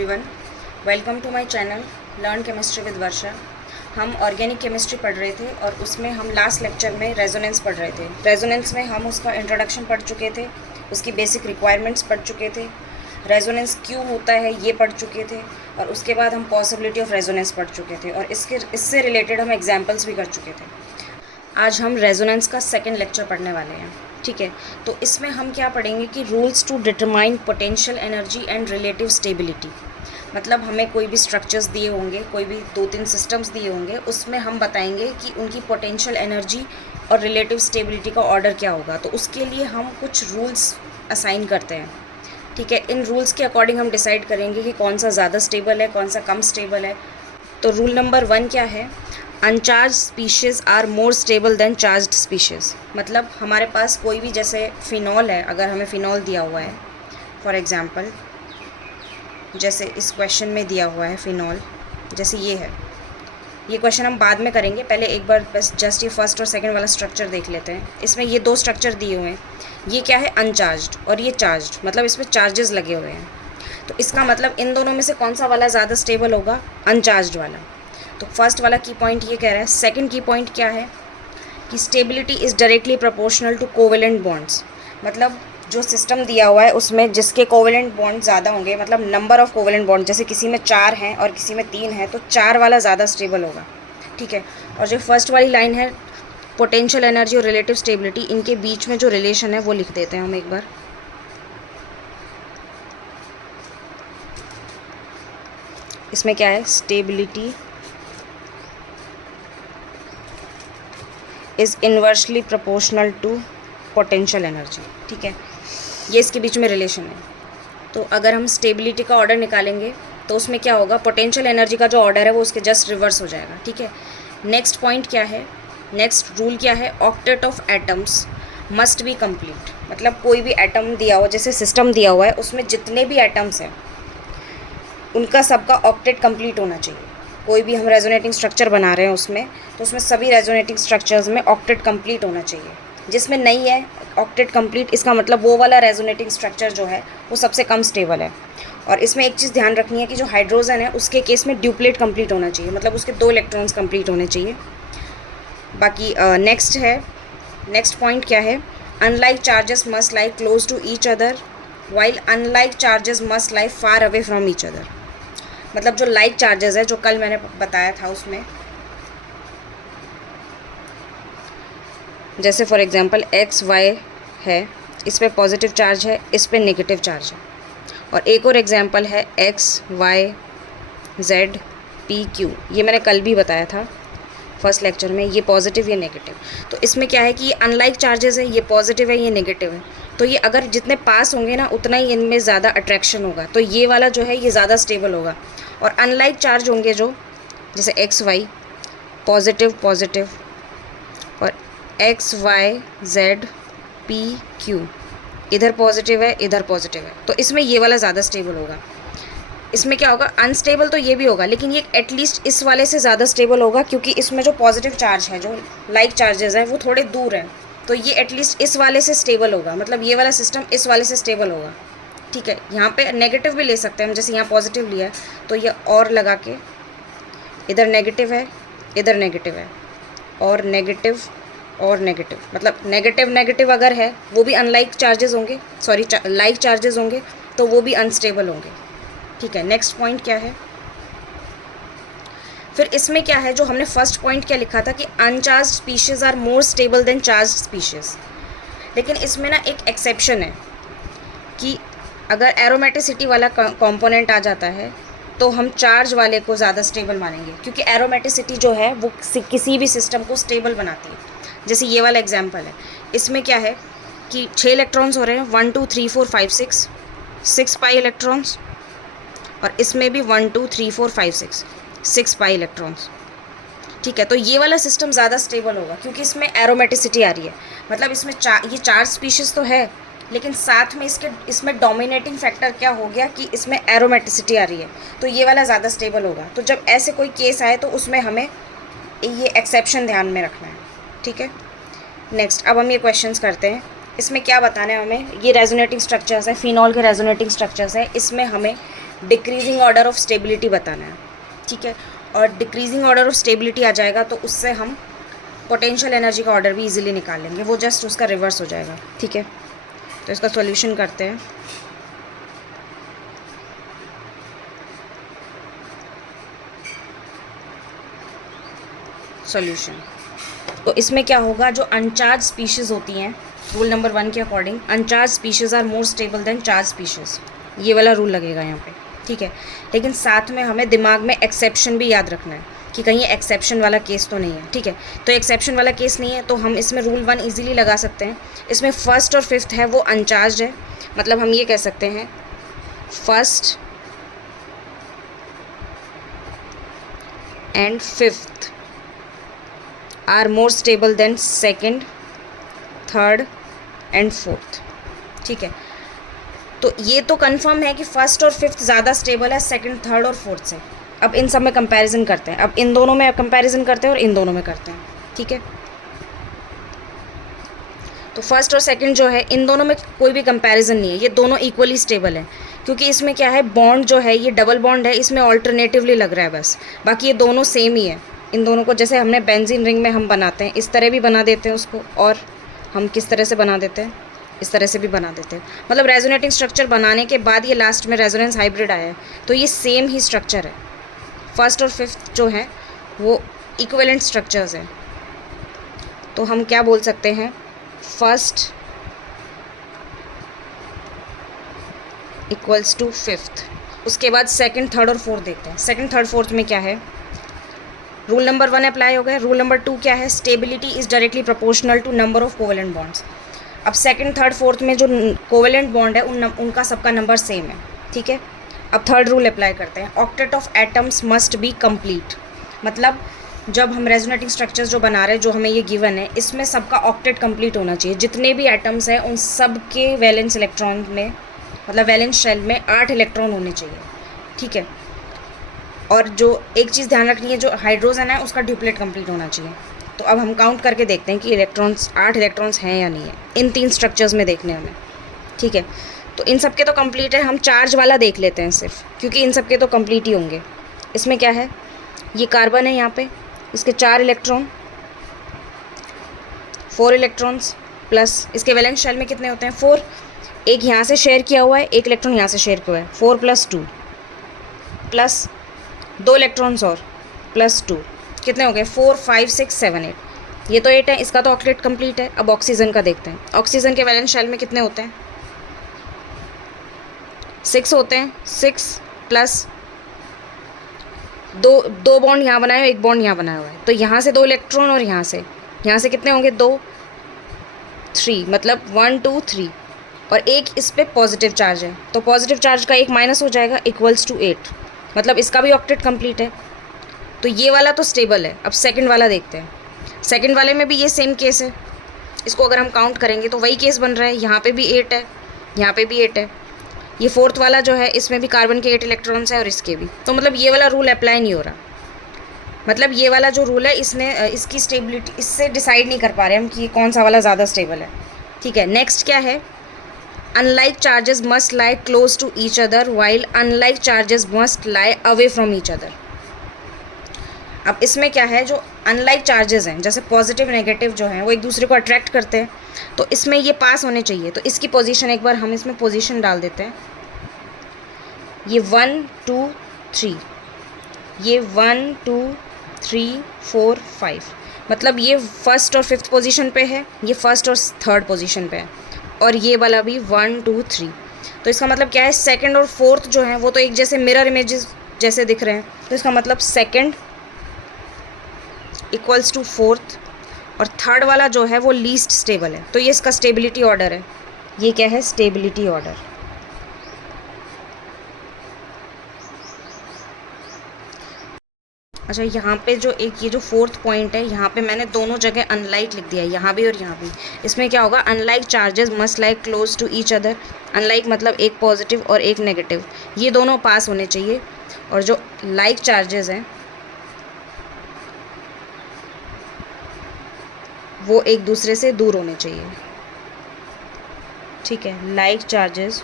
Everyone, welcome to my channel learn chemistry with Varsha. हम organic chemistry पढ़ रहे थे और उसमें हम लास्ट लेक्चर में रेजोनेंस पढ़ रहे थे। रेजोनेंस में हम उसका इंट्रोडक्शन पढ़ चुके थे, उसकी बेसिक रिक्वायरमेंट्स पढ़ चुके थे, रेजोनेंस क्यों होता है ये पढ़ चुके थे, और उसके बाद हम पॉसिबिलिटी ऑफ रेजोनेंस पढ़ चुके थे और इससे रिलेटेड हम एग्जाम्पल्स भी कर चुके थे। आज हम रेजोनेंस का सेकेंड लेक्चर पढ़ने वाले हैं, ठीक है। तो इसमें हम क्या पढ़ेंगे कि rules to determine potential energy and relative stability. मतलब हमें कोई भी स्ट्रक्चर्स दिए होंगे, कोई भी 2-3 सिस्टम्स दिए होंगे, उसमें हम बताएंगे कि उनकी पोटेंशियल एनर्जी और रिलेटिव स्टेबिलिटी का ऑर्डर क्या होगा। तो उसके लिए हम कुछ रूल्स असाइन करते हैं, ठीक है। इन रूल्स के अकॉर्डिंग हम डिसाइड करेंगे कि कौन सा ज़्यादा स्टेबल है, कौन सा कम स्टेबल है। तो रूल नंबर 1 क्या है? Uncharged species are more stable than charged species. मतलब हमारे पास कोई भी जैसे फिनॉल है, अगर हमें फिनॉल दिया हुआ है, फॉर एग्ज़ाम्पल जैसे इस क्वेश्चन में दिया हुआ है फिनॉल, जैसे ये है। ये क्वेश्चन हम बाद में करेंगे, पहले एक बार बस जस्ट ये फर्स्ट और सेकंड वाला स्ट्रक्चर देख लेते हैं। इसमें ये 2 स्ट्रक्चर दिए हुए हैं, ये क्या है? अनचार्ज्ड, और ये चार्ज्ड, मतलब इसमें चार्जेस लगे हुए हैं। तो इसका मतलब इन दोनों में से कौन सा वाला ज़्यादा स्टेबल होगा? अनचार्ज्ड वाला। तो फर्स्ट वाला की पॉइंट ये कह रहा है। सेकंड की पॉइंट क्या है कि stability is directly proportional to covalent bonds. मतलब जो सिस्टम दिया हुआ है उसमें जिसके कोवेलेंट बॉन्ड ज़्यादा होंगे, मतलब नंबर ऑफ़ कोवेलेंट बॉन्ड, जैसे किसी में 4 हैं और किसी में 3 हैं, तो 4 वाला ज़्यादा स्टेबल होगा, ठीक है। और जो फर्स्ट वाली लाइन है पोटेंशियल एनर्जी और रिलेटिव स्टेबिलिटी, इनके बीच में जो रिलेशन है वो लिख देते हैं हम एक बार। इसमें क्या है? Stability is inversely proportional to potential energy, ठीक है। ये इसके बीच में रिलेशन है। तो अगर हम स्टेबिलिटी का ऑर्डर निकालेंगे तो उसमें क्या होगा? पोटेंशियल एनर्जी का जो ऑर्डर है वो उसके जस्ट रिवर्स हो जाएगा, ठीक है। नेक्स्ट पॉइंट क्या है? नेक्स्ट रूल क्या है? Octet of atoms must be complete. मतलब कोई भी एटम दिया हुआ, जैसे सिस्टम दिया हुआ है, उसमें जितने भी एटम्स हैं उनका सबका ऑक्टेट कंप्लीट होना चाहिए। कोई भी हम रेजोनेटिंग स्ट्रक्चर बना रहे हैं उसमें, तो उसमें सभी रेजोनेटिंग स्ट्रक्चर्स में ऑक्टेट कंप्लीट होना चाहिए। जिसमें नहीं है ऑक्टेट कंप्लीट, इसका मतलब वो वाला रेजोनेटिंग स्ट्रक्चर जो है वो सबसे कम स्टेबल है। और इसमें एक चीज़ ध्यान रखनी है कि जो हाइड्रोजन है उसके केस में ड्यूप्लेट कंप्लीट होना चाहिए, मतलब उसके 2 इलेक्ट्रॉन्स कंप्लीट होने चाहिए। बाकी नेक्स्ट है, नेक्स्ट पॉइंट क्या है? Unlike charges must lie close to each other while unlike charges must lie far away from each other. मतलब जो लाइक चार्जेस है, जो कल मैंने बताया था उसमें, जैसे फॉर एग्जांपल एक्स वाई है, इस पे पॉजिटिव चार्ज है, इस पे नेगेटिव चार्ज है। और एक और एग्जांपल है X Y Z P Q, ये मैंने कल भी बताया था फर्स्ट लेक्चर में, ये पॉजिटिव ये नेगेटिव। तो इसमें क्या है कि ये अनलाइक चार्जेस है, ये पॉजिटिव है ये नेगेटिव है। तो ये अगर जितने पास होंगे ना उतना ही इनमें ज़्यादा अट्रैक्शन होगा, तो ये वाला जो है ये ज़्यादा स्टेबल होगा। और अनलाइक चार्ज होंगे जो, जैसे एक्स वाई पॉजिटिव पॉजिटिव, और X Y Z P Q इधर पॉजिटिव है इधर पॉजिटिव है, तो इसमें ये वाला ज़्यादा स्टेबल होगा। इसमें क्या होगा? अनस्टेबल तो ये भी होगा, लेकिन ये एटलीस्ट इस वाले से ज़्यादा स्टेबल होगा, क्योंकि इसमें जो पॉजिटिव चार्ज है, जो लाइक चार्जेस हैं, वो थोड़े दूर हैं। तो ये एटलीस्ट इस वाले से स्टेबल होगा, मतलब ये वाला सिस्टम इस वाले से स्टेबल होगा, ठीक है। यहाँ पे नेगेटिव भी ले सकते हैं हम, जैसे यहाँ पॉजिटिव लिया है तो ये और लगा के, इधर नेगेटिव है इधर नेगेटिव है, और नेगेटिव और नेगेटिव, मतलब नेगेटिव नेगेटिव अगर है वो भी अनलाइक चार्जेस होंगे, सॉरी लाइक चार्जेस होंगे, तो वो भी अनस्टेबल होंगे, ठीक है। नेक्स्ट पॉइंट क्या है? फिर इसमें क्या है, जो हमने फर्स्ट पॉइंट क्या लिखा था कि uncharged species are more stable than charged species. लेकिन इसमें ना एक एक्सेप्शन है कि अगर एरोमेटिसिटी वाला कंपोनेंट आ जाता है तो हम चार्ज वाले को ज़्यादा स्टेबल मानेंगे, क्योंकि एरोमेटिसिटी जो है वो किसी भी सिस्टम को स्टेबल बनाती है। जैसे ये वाला एग्जांपल है, इसमें क्या है कि 6 इलेक्ट्रॉन्स हो रहे हैं, 1 2 3 4 5 6 पाई इलेक्ट्रॉन्स, और इसमें भी 1 2 3 4 5 6 पाई इलेक्ट्रॉन्स, ठीक है। तो ये वाला सिस्टम ज़्यादा स्टेबल होगा क्योंकि इसमें एरोमेटिसिटी आ रही है। मतलब इसमें ये 4 स्पीशीज़ तो है, लेकिन साथ में इसमें डोमिनेटिंग फैक्टर क्या हो गया कि इसमें एरोमेटिसिटी आ रही है, तो ये वाला ज़्यादा स्टेबल होगा। तो जब ऐसे कोई केस आए तो उसमें हमें ये एक्सेप्शन ध्यान में रखना है, ठीक है। नेक्स्ट अब हम ये क्वेश्चंस करते हैं। इसमें क्या बताना है हमें? ये रेजोनेटिंग स्ट्रक्चर्स है, फिनॉल के रेजोनेटिंग स्ट्रक्चर्स है। इसमें हमें डिक्रीजिंग ऑर्डर ऑफ स्टेबिलिटी बताना है, ठीक है। और डिक्रीजिंग ऑर्डर ऑफ स्टेबिलिटी आ जाएगा तो उससे हम पोटेंशियल एनर्जी का ऑर्डर भी इजीली निकाल लेंगे, वो जस्ट उसका रिवर्स हो जाएगा, ठीक है। तो इसका सॉल्यूशन करते हैं। सॉल्यूशन, तो इसमें क्या होगा, जो अनचार्ज स्पीशीज़ होती हैं रूल नंबर 1 के according, uncharged species are more stable than charged species, ये वाला रूल लगेगा यहाँ पे, ठीक है। लेकिन साथ में हमें दिमाग में एक्सेप्शन भी याद रखना है कि कहीं एक्सेप्शन वाला केस तो नहीं है, ठीक है। तो एक्सेप्शन वाला केस नहीं है तो हम इसमें रूल 1 ईजिली लगा सकते हैं। इसमें फर्स्ट और फिफ्थ है वो अनचार्ज है, मतलब हम ये कह सकते हैं first and fifth are more stable than second, third and fourth, ठीक है। तो ये तो कंफर्म है कि फर्स्ट और फिफ्थ ज़्यादा स्टेबल है सेकंड, थर्ड और फोर्थ से। अब इन सब में कंपैरिजन करते हैं, अब इन दोनों में कंपैरिजन करते हैं और इन दोनों में करते हैं, ठीक है। तो फर्स्ट और सेकंड जो है इन दोनों में कोई भी कंपैरिजन नहीं है, ये दोनों इक्वली स्टेबल है, क्योंकि इसमें क्या है, बॉन्ड जो है ये डबल बॉन्ड है, इसमें ऑल्टरनेटिवली लग रहा है बस, बाकी ये दोनों सेम ही है। इन दोनों को जैसे हमने बेंजीन रिंग में हम बनाते हैं इस तरह भी बना देते हैं उसको, और हम किस तरह से बना देते हैं, इस तरह से भी बना देते हैं। मतलब रेजोनेटिंग स्ट्रक्चर बनाने के बाद ये लास्ट में रेजोनेंस हाइब्रिड आया है, तो ये सेम ही स्ट्रक्चर है। फर्स्ट और फिफ्थ जो है वो इक्विवेलेंट स्ट्रक्चर्स हैं, तो हम क्या बोल सकते हैं, फर्स्ट इक्वल्स टू फिफ्थ। उसके बाद सेकंड, थर्ड और फोर्थ देखते हैं। सेकंड, थर्ड, फोर्थ में क्या है, रूल नंबर 1 अप्लाई हो गया। रूल नंबर 2 क्या है, stability is directly proportional to number of covalent bonds. अब सेकंड, थर्ड, फोर्थ में जो कोवेलेंट बॉन्ड है उनका सबका नंबर सेम है, ठीक है। अब थर्ड रूल अप्लाई करते हैं, octet of atoms must be complete. मतलब जब हम रेजोनेटिंग स्ट्रक्चर्स जो बना रहे हैं, जो हमें ये गिवन है, इसमें सबका ऑक्टेट कंप्लीट होना चाहिए। जितने भी एटम्स हैं उन सब के वैलेंस इलेक्ट्रॉन में, मतलब वैलेंस शेल में 8 इलेक्ट्रॉन होने चाहिए, ठीक है। और जो एक चीज़ ध्यान रखनी है, जो हाइड्रोजन है उसका ड्यूप्लेट कंप्लीट होना चाहिए। तो अब हम काउंट करके देखते हैं कि इलेक्ट्रॉन्स 8 इलेक्ट्रॉन्स हैं या नहीं है, इन 3 स्ट्रक्चर्स में देखने हमें, ठीक है। तो इन सब के तो कंप्लीट है, हम चार्ज वाला देख लेते हैं सिर्फ, क्योंकि इन सब के तो कंप्लीट ही होंगे। इसमें क्या है, ये कार्बन है, यहाँ पे इसके 4 इलेक्ट्रॉन, 4 इलेक्ट्रॉन्स प्लस इसके वैलेंस शेल में कितने होते हैं, 4। एक यहाँ से शेयर किया हुआ है, एक इलेक्ट्रॉन यहाँ से शेयर किया हुआ है, 4 + 2 प्लस 2 इलेक्ट्रॉन्स और प्लस 2, कितने हो गए, 4, 5, 6, 7, 8। ये तो 8 है, इसका तो ऑक्टेट कंप्लीट है। अब ऑक्सीजन का देखते हैं, ऑक्सीजन के वैलेंस शेल में कितने होते हैं, 6 होते हैं। 6 प्लस दो बॉन्ड यहाँ बनाए हुए, एक बॉन्ड यहाँ बनाया हुआ है, तो यहाँ से 2 इलेक्ट्रॉन और यहाँ से कितने होंगे, 2, 3, मतलब 1, 2, 3। और एक इस पर पॉजिटिव चार्ज है, तो पॉजिटिव चार्ज का एक माइनस हो जाएगा, इक्वल्स टू 8। मतलब इसका भी ऑक्टेट कंप्लीट है। तो ये वाला तो स्टेबल है। अब सेकंड वाला देखते हैं। सेकंड वाले में भी ये सेम केस है, इसको अगर हम काउंट करेंगे तो वही केस बन रहा है। यहाँ पे भी 8 है, यहाँ पे भी 8 है। ये फोर्थ वाला जो है इसमें भी कार्बन के 8 इलेक्ट्रॉन्स हैं और इसके भी। तो मतलब ये वाला रूल अप्लाई नहीं हो रहा। मतलब ये वाला जो रूल है इसने इसकी स्टेबिलिटी इससे डिसाइड नहीं कर पा रहे हम कि कौन सा वाला ज़्यादा स्टेबल है, ठीक है। नेक्स्ट क्या है, unlike charges must lie close to each other while unlike charges must lie away from each other. अब इसमें क्या है, जो अनलाइक चार्जेस हैं जैसे पॉजिटिव नेगेटिव जो हैं वो एक दूसरे को अट्रैक्ट करते हैं, तो इसमें ये पास होने चाहिए। तो इसकी पोजीशन एक बार हम इसमें पोजीशन डाल देते हैं। ये 1, 2, 3, ये 1, 2, 3, 4, 5, मतलब ये फर्स्ट और फिफ्थ पोजीशन पे है, ये फर्स्ट और थर्ड पोजीशन पे है, और ये वाला भी 1, 2, 3। तो इसका मतलब क्या है, सेकंड और फोर्थ जो है वो तो एक जैसे मिरर इमेजेस जैसे दिख रहे हैं, तो इसका मतलब सेकंड इक्वल्स टू फोर्थ, और थर्ड वाला जो है वो लीस्ट स्टेबल है। तो ये इसका स्टेबिलिटी ऑर्डर है। ये क्या है, स्टेबिलिटी ऑर्डर। अच्छा, यहाँ पे जो एक ये जो फोर्थ पॉइंट है, यहाँ पे मैंने दोनों जगह अनलाइक लिख दिया है, यहाँ भी और यहाँ भी। इसमें क्या होगा, unlike charges must like close to each other. Unlike मतलब एक पॉजिटिव और एक नेगेटिव, ये दोनों पास होने चाहिए, और जो लाइक चार्जेस हैं वो एक दूसरे से दूर होने चाहिए, ठीक है। लाइक चार्जेस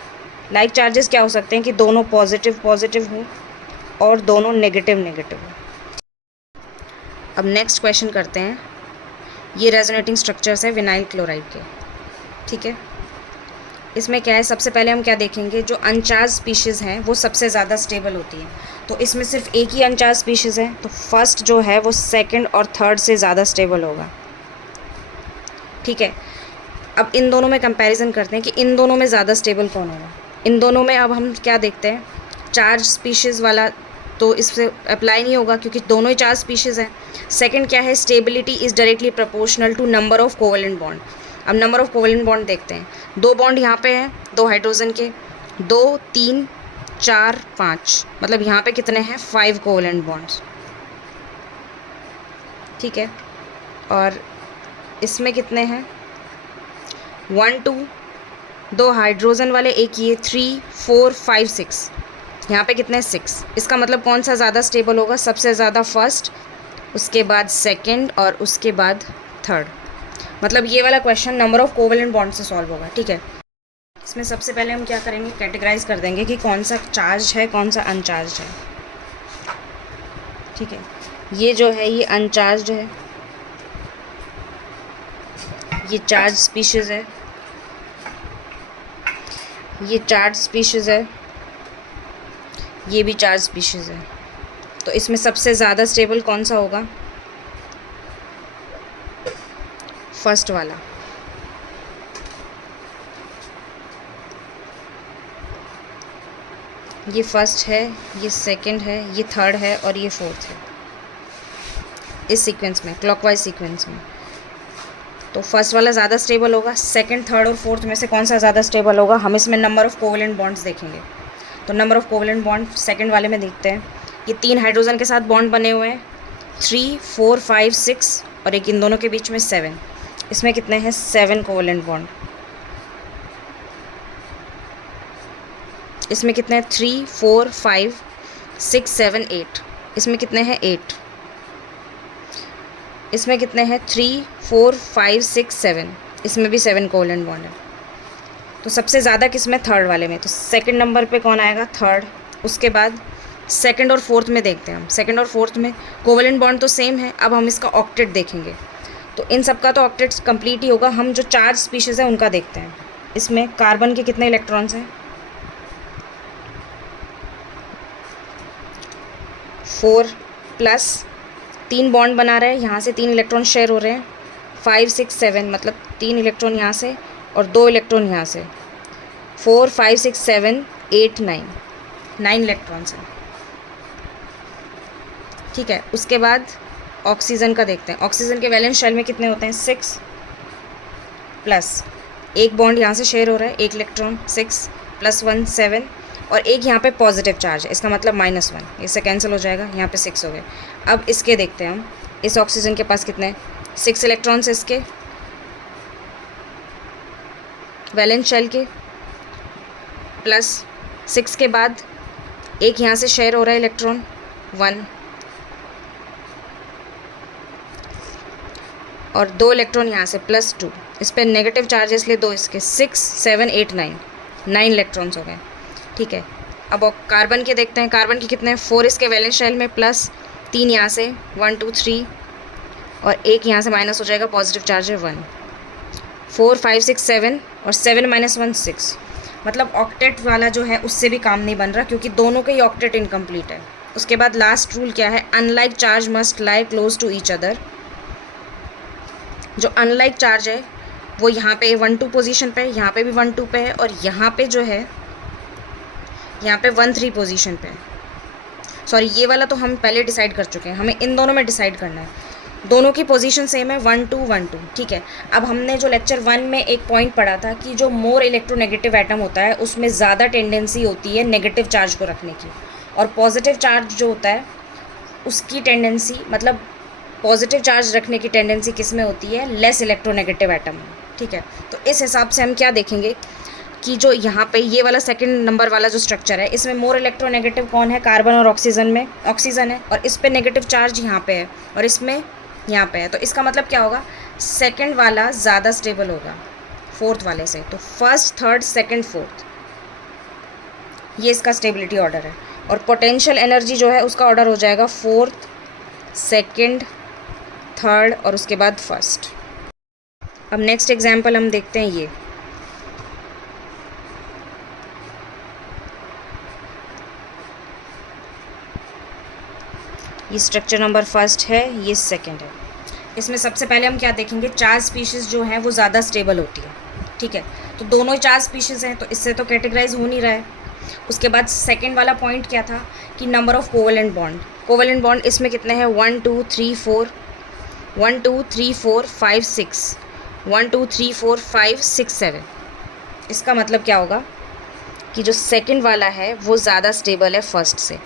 लाइक चार्जेस क्या हो सकते हैं कि दोनों पॉजिटिव पॉजिटिव हो और दोनों नेगेटिव नेगेटिव हो। अब नेक्स्ट क्वेश्चन करते हैं। ये रेजोनेटिंग स्ट्रक्चर्स है विनाइल क्लोराइड के, ठीक है। इसमें क्या है, सबसे पहले हम क्या देखेंगे, जो अनचार्ज स्पीशीज़ हैं वो सबसे ज़्यादा स्टेबल होती हैं। तो इसमें सिर्फ एक ही अनचार्ज स्पीशीज़ है, तो फर्स्ट जो है वो सेकंड और थर्ड से ज़्यादा स्टेबल होगा, ठीक है। अब इन दोनों में कंपैरिजन करते हैं कि इन दोनों में ज़्यादा स्टेबल कौन होगा। इन दोनों में अब हम क्या देखते हैं, चार्ज स्पीशीज़ वाला तो इससे अप्लाई नहीं होगा क्योंकि दोनों ही चार्ज स्पीशीज़ हैं। सेकंड क्या है, stability is directly proportional to number of covalent bond. अब नंबर ऑफ कोवेलेंट बॉन्ड देखते हैं। 2 बॉन्ड यहाँ पे हैं, 2 हाइड्रोजन के, 2 3 4 5, मतलब यहाँ पे कितने हैं, 5 कोवेलेंट बॉन्ड्स, ठीक है। और इसमें कितने हैं, 1 2, 2 हाइड्रोजन वाले, एक ये, 3 4 5 6, यहाँ पे कितने, 6। इसका मतलब कौन सा ज़्यादा स्टेबल होगा, सबसे ज़्यादा फर्स्ट, उसके बाद सेकंड और उसके बाद थर्ड। मतलब ये वाला question number of covalent bond से सॉल्व होगा, ठीक है। इसमें सबसे पहले हम क्या करेंगे, कैटेगराइज कर देंगे कि कौन सा चार्ज है कौन सा अनचार्ज है, ठीक है। ये जो है ये अनचार्ज है, ये चार्ज स्पीशीज़ है, ये चार्ज स्पीशीज़ है, ये भी चार्ज स्पीशीज़ है। तो इसमें सबसे ज़्यादा स्टेबल कौन सा होगा, फर्स्ट वाला। ये फर्स्ट है, ये सेकंड है, ये थर्ड है और ये फोर्थ है, इस सीक्वेंस में, क्लॉकवाइज सीक्वेंस में। तो फर्स्ट वाला ज़्यादा स्टेबल होगा। सेकंड, थर्ड और फोर्थ में से कौन सा ज़्यादा स्टेबल होगा, हम इसमें नंबर ऑफ़ कोवेलेंट बॉन्ड्स देखेंगे। तो number of covalent bond second वाले में देखते हैं। ये 3 हाइड्रोजन के साथ बॉन्ड बने हुए हैं, 3 4 5 6 और एक इन दोनों के बीच में 7। इसमें कितने हैं, 7 कोवेलेंट बॉन्ड। इसमें कितने हैं, 3 4 5 6 7 8। इसमें कितने हैं, 8। इसमें कितने हैं, 3 4 5 6 7। इसमें भी 7 कोवेलेंट बॉन्ड है। तो सबसे ज़्यादा किस में, थर्ड वाले में। तो सेकंड नंबर पे कौन आएगा, थर्ड। उसके बाद सेकंड और फोर्थ में देखते हैं हम। सेकंड और फोर्थ में कोवेलेंट बॉन्ड तो सेम है, अब हम इसका ऑक्टेट देखेंगे। तो इन सब का तो ऑक्टेट कंप्लीट ही होगा। हम जो चार्ज स्पीशीज़ है उनका देखते हैं। इसमें कार्बन के कितने इलेक्ट्रॉन्स हैं, 4 प्लस 3 बॉन्ड बना रहे हैं, यहाँ से 3 इलेक्ट्रॉन शेयर हो रहे हैं, 5 6 7, मतलब 3 इलेक्ट्रॉन यहाँ से और 2 इलेक्ट्रॉन यहाँ से, 4 5 6 7 8 9 इलेक्ट्रॉन्स हैं, ठीक है। उसके बाद ऑक्सीजन का देखते हैं। ऑक्सीजन के वैलेंस शेल में कितने होते हैं, 6 प्लस 1 बॉन्ड यहाँ से शेयर हो रहा है, 1 इलेक्ट्रॉन, 6 प्लस 1 7 और एक यहाँ पे पॉजिटिव चार्ज है, इसका मतलब -1, इससे कैंसिल हो जाएगा, यहाँ पे 6 हो गए। अब इसके देखते हैं हम। इस ऑक्सीजन के पास कितने, 6 इलेक्ट्रॉन्स इसके वैलेंस शेल के, प्लस 6 के बाद एक यहाँ से शेयर हो रहा है इलेक्ट्रॉन 1 और 2 इलेक्ट्रॉन यहाँ से प्लस 2। इस पर नेगेटिव चार्ज है इसलिए 2 इसके, 6 7 8 9 इलेक्ट्रॉन्स हो गए, ठीक है। अब कार्बन के देखते हैं। कार्बन के कितने हैं, 4 इसके वैलेंस शेल में, प्लस 3 यहाँ से 1 2 3 और एक यहाँ से माइनस हो जाएगा, पॉजिटिव चार्ज है 1, 4 5 6 7 और 7 - 1 6। मतलब ऑक्टेट वाला जो है उससे भी काम नहीं बन रहा क्योंकि दोनों का ही ऑक्टेट इनकम्प्लीट है। उसके बाद लास्ट रूल क्या है, unlike charge must lie close to each other. जो अनलाइक चार्ज है वो यहाँ पे 1 2 पोजीशन पे है, यहाँ पे भी 1 2 पे है और यहाँ पे जो है यहाँ पे 1 3 पोजीशन पे है। सॉरी, ये वाला तो हम पहले डिसाइड कर चुके हैं, हमें इन दोनों में डिसाइड करना है। दोनों की पोजीशन सेम है, 1 2 1 2, ठीक है। अब हमने जो लेक्चर 1 में एक पॉइंट पढ़ा था कि जो मोर इलेक्ट्रोनेगेटिव एटम होता है उसमें ज़्यादा टेंडेंसी होती है नेगेटिव चार्ज को रखने की, और पॉजिटिव चार्ज जो होता है उसकी टेंडेंसी, मतलब पॉजिटिव चार्ज रखने की टेंडेंसी किस में होती है, लेस इलेक्ट्रोनेगेटिव एटम में, ठीक है। तो इस हिसाब से हम क्या देखेंगे कि जो यहाँ पे ये वाला सेकंड नंबर वाला जो स्ट्रक्चर है इसमें मोर इलेक्ट्रोनेगेटिव कौन है, कार्बन और ऑक्सीजन में ऑक्सीजन है, और इस पे नेगेटिव चार्ज यहाँ पे है और इसमें यहाँ पे है। तो इसका मतलब क्या होगा, सेकंड वाला ज़्यादा स्टेबल होगा फोर्थ वाले से। तो फर्स्ट थर्ड सेकंड फोर्थ, ये इसका स्टेबिलिटी ऑर्डर है। और पोटेंशियल एनर्जी जो है उसका ऑर्डर हो जाएगा फोर्थ, सेकंड, थर्ड और उसके बाद फर्स्ट। अब नेक्स्ट एग्जांपल हम देखते हैं ये स्ट्रक्चर नंबर फर्स्ट है, ये सेकंड है। इसमें सबसे पहले हम क्या देखेंगे, चार स्पीशीज़ जो हैं वो ज़्यादा स्टेबल होती है, ठीक है। तो दोनों ही चार स्पीशीज़ हैं तो इससे तो कैटेगराइज हो नहीं रहा है। उसके बाद सेकंड वाला पॉइंट क्या था कि number of covalent bond. Covalent bond इसमें कितने हैं, 1 2 3 4 1 2 3 4 5 6 1 2 3 4 5 6 7। इसका मतलब क्या होगा कि जो सेकंड वाला है वो ज़्यादा स्टेबल है फर्स्ट से।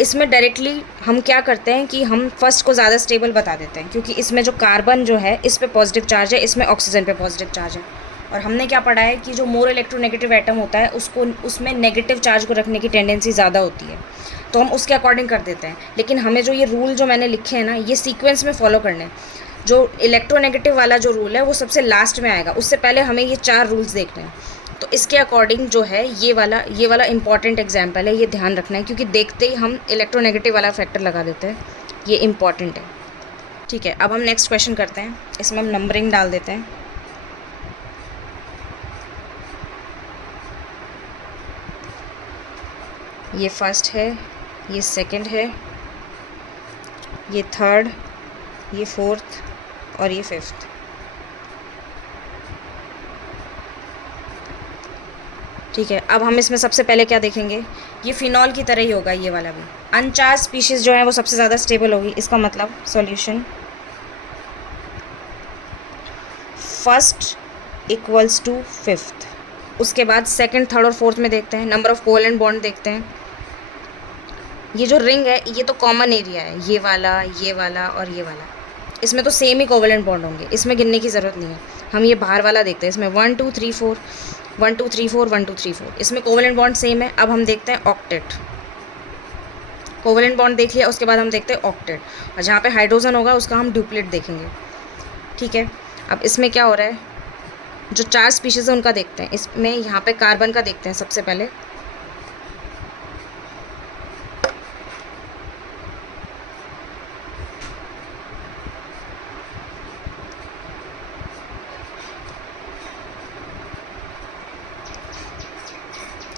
इसमें डायरेक्टली हम क्या करते हैं कि हम फर्स्ट को ज़्यादा स्टेबल बता देते हैं, क्योंकि इसमें जो कार्बन जो है इस पे पॉजिटिव चार्ज है, इसमें ऑक्सीजन पे पॉजिटिव चार्ज है। और हमने क्या पढ़ा है कि जो मोर इलेक्ट्रोनेगेटिव एटम होता है उसको उसमें नेगेटिव चार्ज को रखने की टेंडेंसी ज़्यादा होती है, तो हम उसके अकॉर्डिंग कर देते हैं। लेकिन हमें जो ये रूल जो मैंने लिखे हैं ना, ये सीक्वेंस में फॉलो करने हैं। जो इलेक्ट्रोनेगेटिव वाला जो रूल है वो सबसे लास्ट में आएगा, उससे पहले हमें ये चार रूल्स देखने हैं। तो इसके अकॉर्डिंग जो है ये वाला इंपॉर्टेंट एग्जाम्पल है, ये ध्यान रखना है, क्योंकि देखते ही हम इलेक्ट्रोनेगेटिव वाला फैक्टर लगा देते हैं, ये इंपॉर्टेंट है, ठीक है। अब हम नेक्स्ट क्वेश्चन करते हैं, इसमें हम नंबरिंग डाल देते हैं। ये फर्स्ट है, ये सेकंड है, ये थर्ड, ये फोर्थ और ये फिफ्थ। ठीक है। अब हम इसमें सबसे पहले क्या देखेंगे, ये फिनॉल की तरह ही होगा ये वाला भी। अनचार्ज स्पीशीज़ जो है वो सबसे ज़्यादा स्टेबल होगी। इसका मतलब solution first equals to fifth. उसके बाद सेकंड, थर्ड और फोर्थ में देखते हैं, नंबर ऑफ कोवेलेंट बॉन्ड देखते हैं। ये जो रिंग है ये तो कॉमन एरिया है, ये वाला और ये वाला, इसमें तो सेम ही कोवेलेंट बॉन्ड होंगे, इसमें गिनने की ज़रूरत नहीं है। हम ये बाहर वाला देखते हैं, इसमें 1 2 3 4 1 2 3 4 1 2 3 4, इसमें कोवेलेंट बॉन्ड सेम है। अब हम देखते हैं ऑक्टेट। कोवेलेंट बॉन्ड देख लिया, उसके बाद हम देखते हैं ऑक्टेट, और जहाँ पे हाइड्रोजन होगा उसका हम ड्यूप्लेट देखेंगे, ठीक है। अब इसमें क्या हो रहा है, जो चार स्पीशीज़ है उनका देखते हैं। इसमें यहाँ पे कार्बन का देखते हैं सबसे पहले।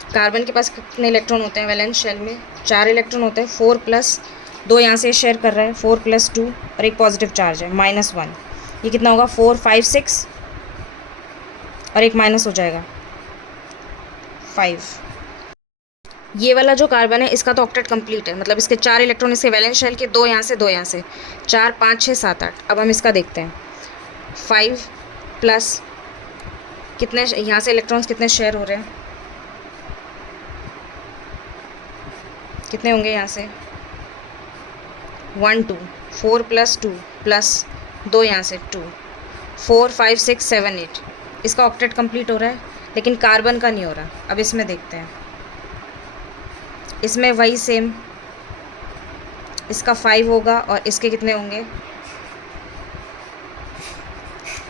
कार्बन के पास कितने इलेक्ट्रॉन होते हैं, वैलेंस शेल में 4 इलेक्ट्रॉन होते हैं, 4 प्लस 2 यहाँ से शेयर कर रहा है, 4 प्लस 2 और एक पॉजिटिव चार्ज है -1। ये कितना होगा, 4 5 6 और एक माइनस हो जाएगा 5। ये वाला जो कार्बन है इसका तो ऑक्टेट कंप्लीट है, मतलब इसके 4 इलेक्ट्रॉन इसके वैलेंस शेल के, 2 यहाँ से 2 यहाँ से, 4 5 6 7 8। अब हम इसका देखते हैं, 5 प्लस कितने यहाँ से इलेक्ट्रॉन्स कितने शेयर हो रहे हैं, कितने होंगे यहाँ से 1 2, 4 प्लस 2 प्लस 2 यहाँ से 2, 4 5 6 7 8। इसका ऑक्टेट कंप्लीट हो रहा है, लेकिन कार्बन का नहीं हो रहा। अब इसमें देखते हैं, इसमें वही सेम, इसका 5 होगा और इसके कितने होंगे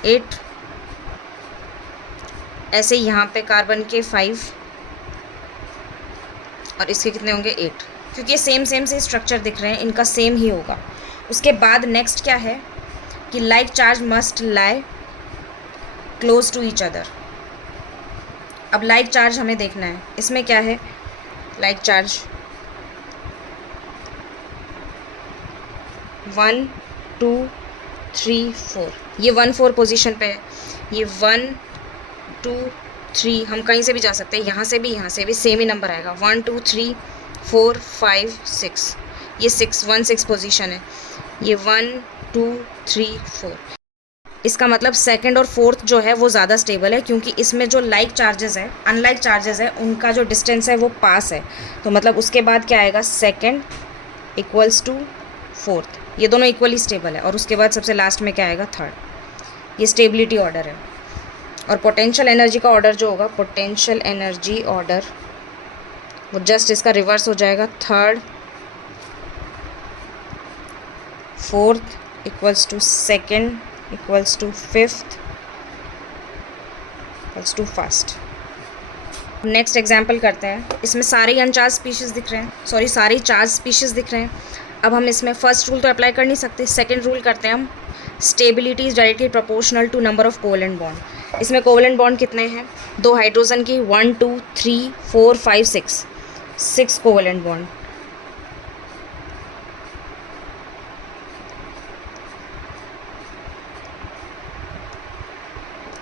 8। ऐसे ही यहाँ पे कार्बन के 5 और इसके कितने होंगे 8, क्योंकि ये सेम से स्ट्रक्चर दिख रहे हैं, इनका सेम ही होगा। उसके बाद नेक्स्ट क्या है कि like charge must lie close to each other. अब लाइक चार्ज हमें देखना है, इसमें क्या है, लाइक चार्ज 1 2 3 4, ये 1 4 पोजीशन पे है। ये 1 2 3, हम कहीं से भी जा सकते हैं, यहाँ से भी सेम ही नंबर आएगा, 1 2 3 4 5 6, ये 1 6 पोजीशन है। ये 1 2 3 4। इसका मतलब सेकंड और फोर्थ जो है वो ज़्यादा स्टेबल है, क्योंकि इसमें जो लाइक चार्जेस है, अनलाइक चार्जेस है, उनका जो डिस्टेंस है वो पास है। तो मतलब उसके बाद क्या आएगा, सेकंड इक्वल्स टू फोर्थ, ये दोनों इक्वली स्टेबल है। और उसके बाद सबसे लास्ट में क्या आएगा, थर्ड। ये स्टेबिलिटी ऑर्डर है। और पोटेंशियल एनर्जी का ऑर्डर जो होगा, पोटेंशियल एनर्जी ऑर्डर वो जस्ट इसका रिवर्स हो जाएगा, third fourth equals to second equals to fifth equals to first. Next example करते हैं। इसमें सारे ही अनचार्ज स्पीशीज़ दिख रहे हैं, सॉरी सारे ही चार्ज स्पीशीज़ दिख रहे हैं। अब हम इसमें फर्स्ट रूल तो अप्लाई कर नहीं सकते, सेकंड रूल करते हैं हम। Stability is directly proportional to number of covalent bond. इसमें कोवेलेंट बॉन्ड कितने हैं? 2 हाइड्रोजन की 1 2 3 4 5 6 कोवेलेंट बॉन्ड।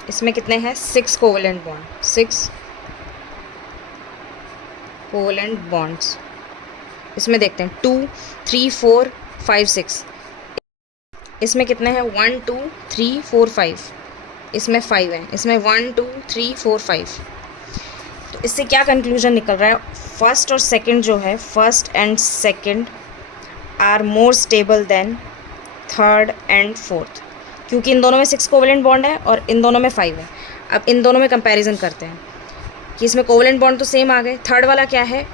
इसमें कितने हैं? 6 कोवेलेंट बॉन्ड, 6 कोवेलेंट बॉन्ड्स। इसमें देखते हैं 2 3 4 5 6। इसमें कितने हैं? 1 2 3 4 5। इसमें 5 है। इसमें 1 2 3 4 5। तो इससे क्या कंक्लूजन निकल रहा है? फर्स्ट और सेकंड जो है, first and second are more stable than third and fourth, क्योंकि इन दोनों में 6 कोवेलेंट बॉन्ड है और इन दोनों में 5 है। अब इन दोनों में कंपैरिजन करते हैं कि इसमें कोवेलेंट बॉन्ड तो सेम आ गए। थर्ड वाला क्या है?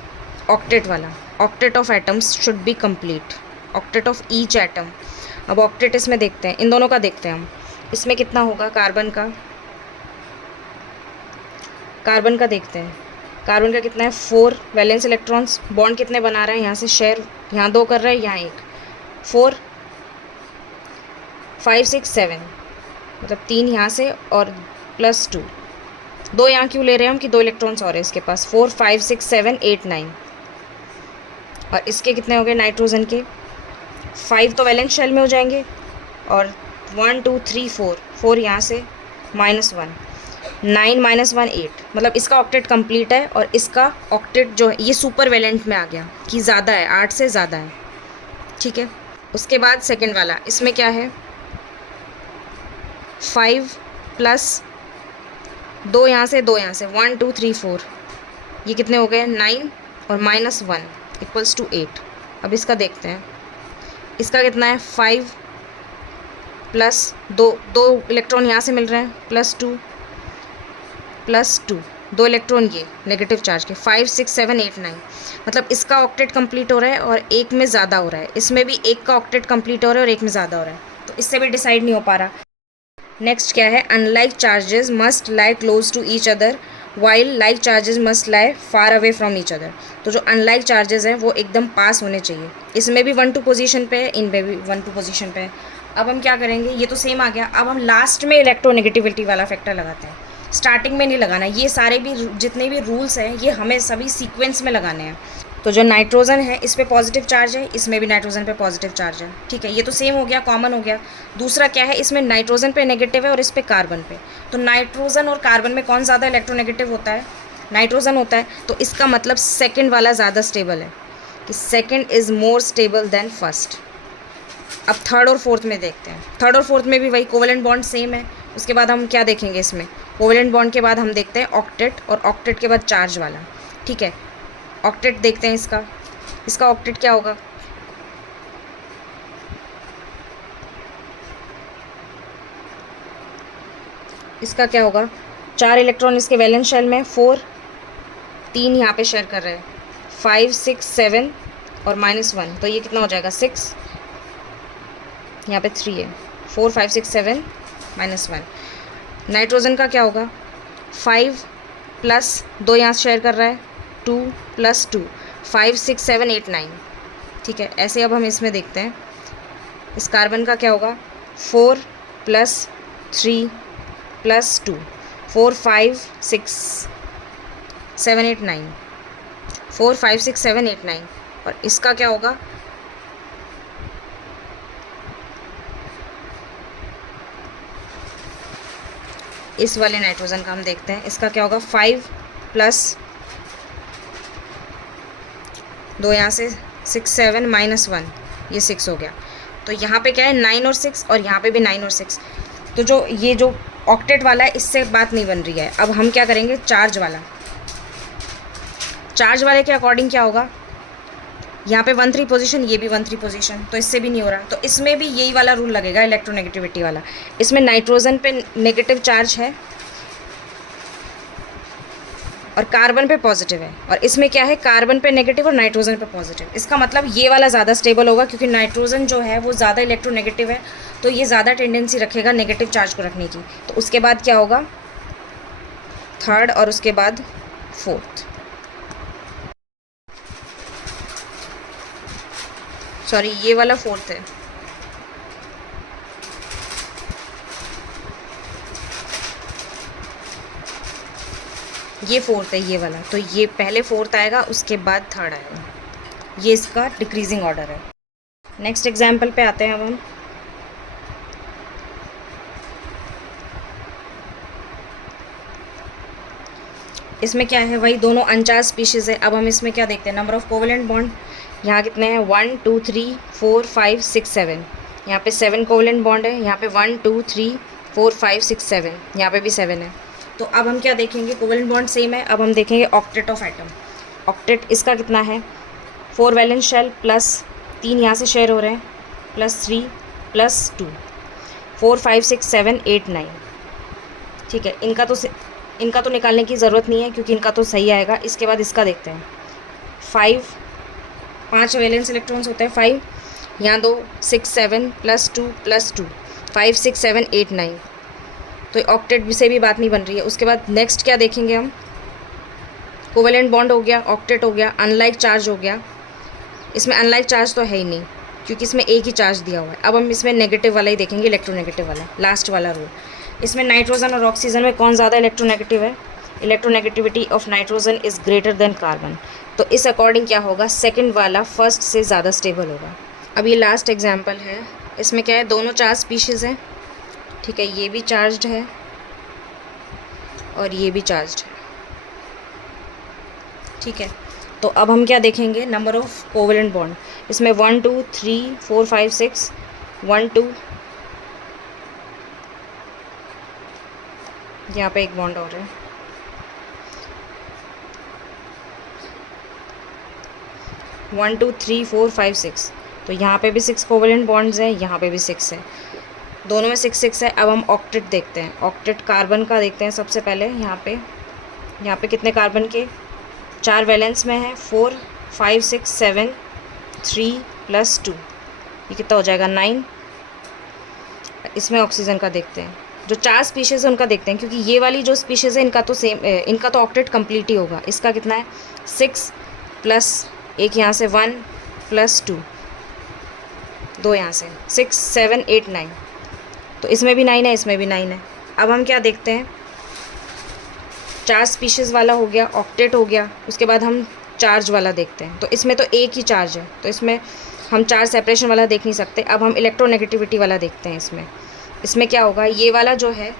ऑक्टेट वाला। Octet of atoms should be complete, octet of each atom. अब ऑक्टेट इसमें देखते हैं, इन दोनों का देखते हैं हम। इसमें कितना होगा? कार्बन का देखते हैं। कार्बन का कितना है? 4 वैलेंस इलेक्ट्रॉन्स। बॉन्ड कितने बना रहा है? यहाँ से शेयर, यहाँ 2 कर रहा है, यहाँ 1, 4 5 6 7, मतलब 3 यहाँ से और +2। 2 यहाँ क्यों ले रहे हैं हम? कि 2 इलेक्ट्रॉन्स और है इसके पास। 4 5 6 7 8 9। और इसके कितने हो गए? नाइट्रोजन के 5 तो वैलेंस शेल में हो जाएंगे, और 1 2 3 4 यहाँ से -1, 9 -1 8। मतलब इसका ऑक्टेट कंप्लीट है, और इसका ऑक्टेट जो है ये सुपर वैलेंट में आ गया कि ज़्यादा है, 8 से ज़्यादा है। ठीक है। उसके बाद सेकंड वाला, इसमें क्या है? 5 + 2 यहाँ से 2 यहाँ से, 1 2 3 4। ये कितने हो गए? 9 और -1 = 8। अब इसका देखते हैं। इसका कितना है? 5 + 2 इलेक्ट्रॉन यहाँ से मिल रहे हैं, +2 +2, 2 इलेक्ट्रॉन ये नेगेटिव चार्ज के, 5 6 7 8 9। मतलब इसका ऑक्टेट कंप्लीट हो रहा है और एक में ज़्यादा हो रहा है। इसमें भी एक का ऑक्टेट कंप्लीट हो रहा है और एक में ज़्यादा हो रहा है, तो इससे भी डिसाइड नहीं हो पा रहा। नेक्स्ट क्या है? Unlike charges must lie close to each other while like charges must lie far away from each other. तो जो अनलाइक चार्जेस हैं वो एकदम पास होने चाहिए। इसमें भी 1 2 पोजीशन पे है, इनमें भी 1 2 पोजीशन पे है। अब हम क्या करेंगे? ये तो सेम आ गया। अब हम लास्ट में इलेक्ट्रोनेगेटिविटी वाला फैक्टर लगाते हैं, स्टार्टिंग में नहीं लगाना। ये सारे भी जितने भी रूल्स हैं ये हमें सभी सीक्वेंस में लगाने हैं। तो जो नाइट्रोजन है इस पे पॉजिटिव चार्ज है, इसमें भी नाइट्रोजन पे पॉजिटिव चार्ज है। ठीक है, ये तो सेम हो गया, कॉमन हो गया। दूसरा क्या है? इसमें नाइट्रोजन पे नेगेटिव है और इस पे कार्बन पे। तो नाइट्रोजन और कार्बन में कौन ज़्यादा इलेक्ट्रोनेगेटिव होता है? नाइट्रोजन होता है। तो इसका मतलब सेकेंड वाला ज़्यादा स्टेबल है, कि second is more stable then first. अब थर्ड और फोर्थ में देखते हैं। थर्ड और फोर्थ में भी वही कोवेलेंट बॉन्ड सेम है। उसके बाद हम क्या देखेंगे? इसमें कोवेलेंट बॉन्ड के बाद हम देखते हैं ऑक्टेट, और ऑक्टेट के बाद चार्ज वाला। ठीक है, ऑक्टेट देखते हैं इसका ऑक्टेट क्या होगा? इसका क्या होगा? 4 इलेक्ट्रॉन इसके वैलेंस शेल में, 4 3 यहाँ पे शेयर कर रहे हैं, 5 6 7 और -1। तो ये कितना हो जाएगा? 6, यहाँ पे 3 है, 4 5 6 7 -1। नाइट्रोजन का क्या होगा? 5 + 2 यहाँ से शेयर कर रहा है, 2 + 2, 5 6 7 8 9। ठीक है, ऐसे अब हम इसमें देखते हैं। इस कार्बन का क्या होगा? 4 + 3 + 2, 4 5 6 7 8 9, 4 5 6 7 8 9। और इसका क्या होगा? इस वाले नाइट्रोजन का हम देखते हैं। इसका क्या होगा? 5 + 2 यहाँ से 6 7 -1, ये 6 हो गया। तो यहाँ पे क्या है? 9 और 6, और यहाँ पे भी 9 और 6। तो जो ये जो ऑक्टेट वाला है इससे बात नहीं बन रही है। अब हम क्या करेंगे? चार्ज वाला। चार्ज वाले के अकॉर्डिंग क्या होगा? यहाँ पे 1 3 पोजीशन, ये भी 1 3 पोजीशन, तो इससे भी नहीं हो रहा। तो इसमें भी यही वाला रूल लगेगा, इलेक्ट्रोनेगेटिविटी वाला। इसमें नाइट्रोजन पे नेगेटिव चार्ज है और कार्बन पे पॉजिटिव है, और इसमें क्या है? कार्बन पे नेगेटिव और नाइट्रोजन पे पॉजिटिव। इसका मतलब ये वाला ज़्यादा स्टेबल होगा, क्योंकि नाइट्रोजन जो है वो ज़्यादा इलेक्ट्रोनेगेटिव है, तो ये ज़्यादा टेंडेंसी रखेगा नेगेटिव चार्ज को रखने की। तो उसके बाद क्या होगा? थर्ड और उसके बाद फोर्थ, सॉरी ये वाला फोर्थ है, ये फोर्थ है ये वाला, तो ये पहले फोर्थ आएगा उसके बाद थर्ड आएगा, ये इसका डिक्रीजिंग ऑर्डर है। नेक्स्ट एग्जाम्पल पे आते हैं अब हम। इसमें क्या है, वही दोनों अनचार्ज स्पीशीज़ है। अब हम इसमें क्या देखते हैं, नंबर ऑफ कोवेलेंट बॉन्ड यहाँ कितने हैं, 1 2 3 4 5 6 7, यहाँ पे 7 कोवेलेंट बॉन्ड है, यहाँ पे 1 2 3 4 5 6 7, यहाँ पे भी 7 है। तो अब हम क्या देखेंगे, कोवेलेंट बॉन्ड सेम है, अब हम देखेंगे ऑक्टेट ऑफ एटम। ऑक्टेट इसका कितना है, 4 वैलेंस शेल प्लस 3 यहाँ से शेयर हो रहे हैं, प्लस 3 प्लस 2, 4 5 6 7 8 9। ठीक है, इनका तो निकालने की ज़रूरत नहीं है क्योंकि इनका तो सही आएगा। इसके बाद इसका देखते हैं, 5 वैलेंस इलेक्ट्रॉन्स होते हैं, 5 यहाँ 2 6 7 प्लस 2 5 6 7 8 9, तो ऑक्टेट से भी बात नहीं बन रही है। उसके बाद नेक्स्ट क्या देखेंगे हम, कोवेलेंट बॉन्ड हो गया, ऑक्टेट हो गया, अनलाइक चार्ज हो गया। इसमें अनलाइक चार्ज तो है ही नहीं क्योंकि इसमें एक ही चार्ज दिया हुआ है। अब हम इसमें नेगेटिव वाला ही देखेंगे, इलेक्ट्रोनेगेटिव वाला, लास्ट वाला रूल। इसमें नाइट्रोजन और ऑक्सीजन में कौन ज़्यादा इलेक्ट्रोनेगेटिव है, electronegativity of nitrogen is greater than carbon, तो इस अकॉर्डिंग क्या होगा, सेकंड वाला फर्स्ट से ज़्यादा स्टेबल होगा। अब ये लास्ट एग्जांपल है, इसमें क्या है, दोनों चार्ज स्पीशीज़ हैं। ठीक है, ये भी चार्ज्ड है और ये भी चार्ज्ड है। ठीक है, तो अब हम क्या देखेंगे, नंबर ऑफ कोवेलेंट बॉन्ड। इसमें 1 2 3 4 5 6, 1 2, यहाँ पे एक बॉन्ड और है, 1 2 3 4 5 6, तो यहाँ पे भी 6 कोवेलेंट बॉन्ड्स हैं, यहाँ पे भी 6 है, दोनों में 6 6 है। अब हम ऑक्टेट देखते हैं, ऑक्टेट कार्बन का देखते हैं सबसे पहले। यहाँ पे कितने कार्बन के, 4 वैलेंस में है, 4 5 6 7 3 प्लस 2, ये कितना हो जाएगा, 9। इसमें ऑक्सीजन का देखते हैं, जो 4 स्पीशीज़ है उनका देखते हैं, क्योंकि ये वाली जो स्पीशीज़ है इनका तो सेम, इनका तो ऑक्टेट कंप्लीट ही होगा। इसका कितना है, 6 प्लस एक यहाँ से 1 प्लस 2, 2 यहाँ से 6 7 8 9, तो इसमें भी 9 है, इसमें भी 9 है। अब हम क्या देखते हैं, 4 स्पीशीज़ वाला हो गया, ऑक्टेट हो गया, उसके बाद हम चार्ज वाला देखते हैं। तो इसमें तो एक ही चार्ज है, तो इसमें हम चार्ज सेपरेशन वाला देख नहीं सकते। अब हम इलेक्ट्रोनेगेटिविटी वाला देखते हैं। इसमें क्या होगा, ये वाला जो है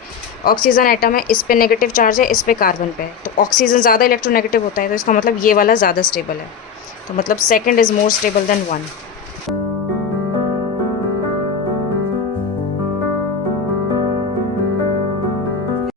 ऑक्सीजन एटम है, इस पे नेगेटिव चार्ज है, इस पे कार्बन पे है, तो ऑक्सीजन ज़्यादा इलेक्ट्रोनेगेटिव होता है, तो इसका मतलब ये वाला ज़्यादा स्टेबल है, तो मतलब second is more stable then 1।